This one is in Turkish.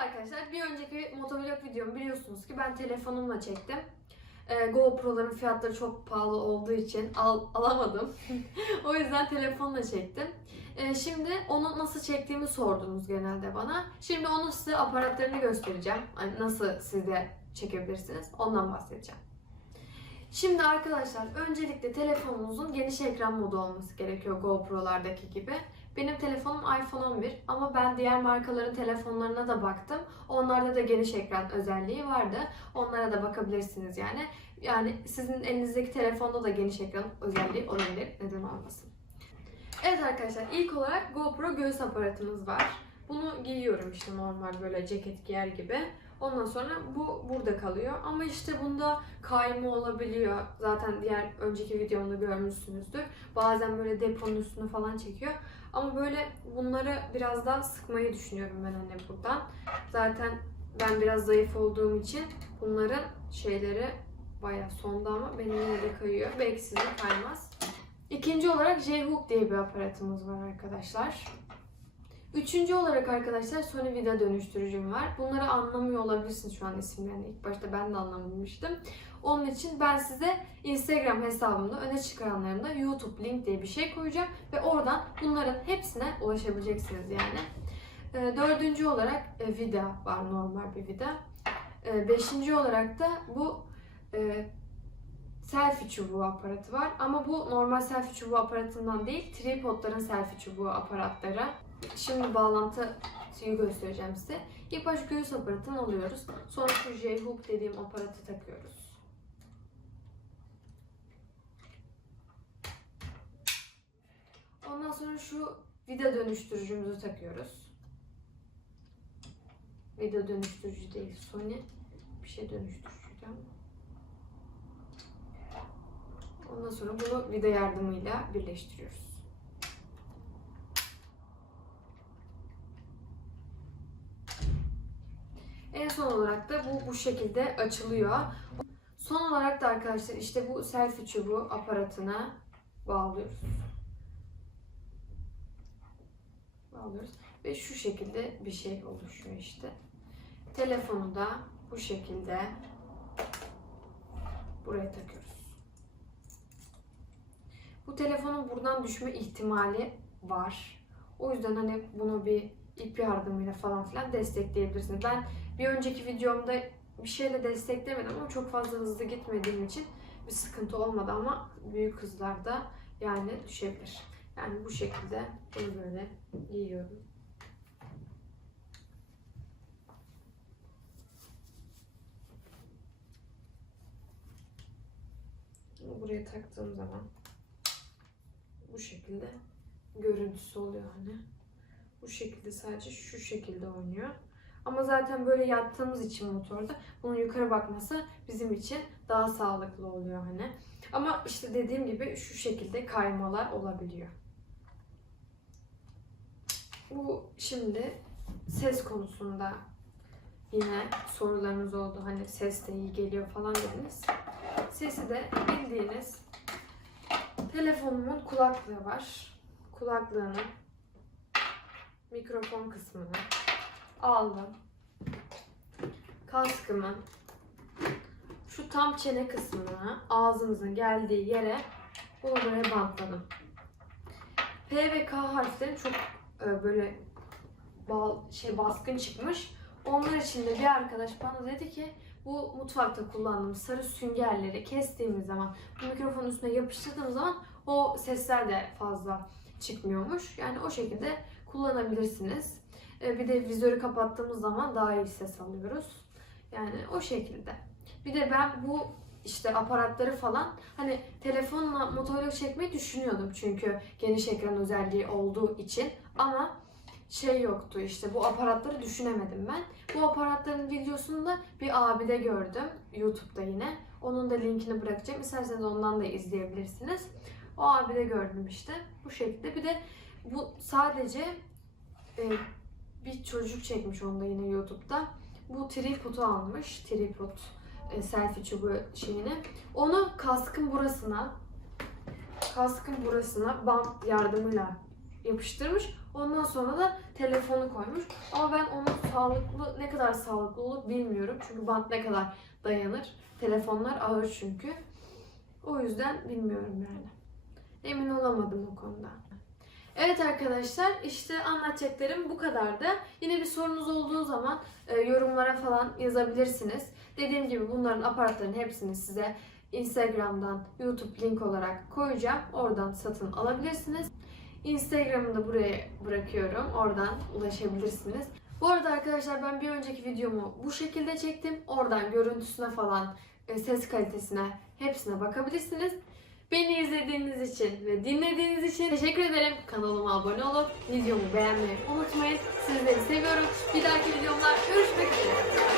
arkadaşlar, bir önceki motovlog videomu biliyorsunuz ki ben telefonumla çektim. Ee, GoPro'ların fiyatları çok pahalı olduğu için al, alamadım. o yüzden telefonla çektim. Ee, şimdi onu nasıl çektiğimi sordunuz genelde bana. Şimdi onun size aparatlarını göstereceğim. Hani nasıl siz de çekebilirsiniz. Ondan bahsedeceğim. Şimdi arkadaşlar öncelikle telefonunuzun geniş ekran modu olması gerekiyor GoPro'lardaki gibi. Benim telefonum iPhone 11 ama ben diğer markaların telefonlarına da baktım. Onlarda da geniş ekran özelliği vardı. Onlara da bakabilirsiniz yani. Yani sizin elinizdeki telefonda da geniş ekran özelliği olabilir. Neden olmasın? Evet arkadaşlar ilk olarak GoPro göğüs aparatımız var. Bunu giyiyorum işte normal böyle ceket giyer gibi. Ondan sonra bu burada kalıyor. Ama işte bunda kayma olabiliyor. Zaten diğer önceki videomda görmüşsünüzdür. Bazen böyle deponun üstünü falan çekiyor. Ama böyle bunları biraz daha sıkmayı düşünüyorum ben anne buradan. Zaten ben biraz zayıf olduğum için bunların şeyleri bayağı sonda ama benim yine de kayıyor. Belki sizin kaymaz. İkinci olarak J-Hook diye bir aparatımız var arkadaşlar. Üçüncü olarak arkadaşlar Sony Vida dönüştürücüm var. Bunları anlamıyor olabilirsiniz şu an isimlerini. İlk başta ben de anlamamıştım. Onun için ben size Instagram hesabımda öne çıkaranlarımda YouTube link diye bir şey koyacağım. Ve oradan bunların hepsine ulaşabileceksiniz yani. Ee, Dördüncü olarak e, vida var normal bir vida. Ee, Beşinci olarak da bu e, selfie çubuğu aparatı var. Ama bu normal selfie çubuğu aparatından değil, tripodların selfie çubuğu aparatları. Şimdi bağlantıyı göstereceğim size. İlk baş göğüs aparatını alıyoruz. Sonra şu J-hook dediğim aparatı takıyoruz. Ondan sonra şu vida dönüştürücümüzü takıyoruz. Vida dönüştürücü değil, Sony bir şey dönüştürücüydü ama. Ondan sonra bunu vida yardımıyla birleştiriyoruz. En son olarak da bu bu şekilde açılıyor. Son olarak da arkadaşlar işte bu selfie çubuğu aparatına bağlıyoruz. Bağlıyoruz ve şu şekilde bir şey oluşuyor işte. Telefonu da bu şekilde buraya takıyoruz. Bu telefonun buradan düşme ihtimali var. O yüzden hani bunu bir ip yardımıyla falan filan destekleyebilirsiniz. Ben bir önceki videomda bir şeyle desteklemedim ama çok fazla hızlı gitmediğim için bir sıkıntı olmadı ama büyük hızlarda yani düşebilir. Yani bu şekilde bunu böyle giyiyorum. Buraya taktığım zaman bu şekilde görüntüsü oluyor hani. Bu şekilde sadece şu şekilde oynuyor. Ama zaten böyle yattığımız için motorda bunun yukarı bakması bizim için daha sağlıklı oluyor hani. Ama işte dediğim gibi şu şekilde kaymalar olabiliyor. Bu şimdi ses konusunda yine sorularınız oldu. Hani ses de iyi geliyor falan dediniz. Sesi de bildiğiniz telefonumun kulaklığı var. Kulaklığının mikrofon kısmını aldım. Kaskımın şu tam çene kısmına ağzımızın geldiği yere bunu buraya bantladım. P ve K harfleri çok e, böyle şey baskın çıkmış. Onlar için de bir arkadaş bana dedi ki bu mutfakta kullandığım sarı süngerleri kestiğimiz zaman bu mikrofonun üstüne yapıştırdığım zaman o sesler de fazla çıkmıyormuş. Yani o şekilde kullanabilirsiniz. E, Bir de vizörü kapattığımız zaman daha iyi ses alıyoruz. Yani o şekilde. Bir de ben bu işte aparatları falan hani telefonla motorla çekmeyi düşünüyordum çünkü geniş ekran özelliği olduğu için ama şey yoktu işte bu aparatları düşünemedim ben. Bu aparatların videosunu da bir abide gördüm YouTube'da yine. Onun da linkini bırakacağım. İsterseniz ondan da izleyebilirsiniz. O abide gördüm işte bu şekilde. Bir de bu sadece e, bir çocuk çekmiş onda yine YouTube'da. Bu tripod'u almış. Tripod e, selfie çubuğu şeyini. Onu kaskın burasına kaskın burasına bant yardımıyla yapıştırmış. Ondan sonra da telefonu koymuş. Ama ben onun sağlıklı ne kadar sağlıklı olur bilmiyorum. Çünkü bant ne kadar dayanır. Telefonlar ağır çünkü. O yüzden bilmiyorum yani. Emin olamadım o konuda. Evet arkadaşlar işte anlatacaklarım bu kadardı. Yine bir sorunuz olduğu zaman e, yorumlara falan yazabilirsiniz. Dediğim gibi bunların aparatların hepsini size Instagram'dan YouTube link olarak koyacağım. Oradan satın alabilirsiniz. Instagram'ı da buraya bırakıyorum. Oradan ulaşabilirsiniz. Bu arada arkadaşlar ben bir önceki videomu bu şekilde çektim. Oradan görüntüsüne falan, e, ses kalitesine hepsine bakabilirsiniz. Beni izlediğiniz için ve dinlediğiniz için teşekkür ederim. Kanalıma abone olup videomu beğenmeyi unutmayın. Sizleri seviyorum. Bir dahaki videomda görüşmek üzere.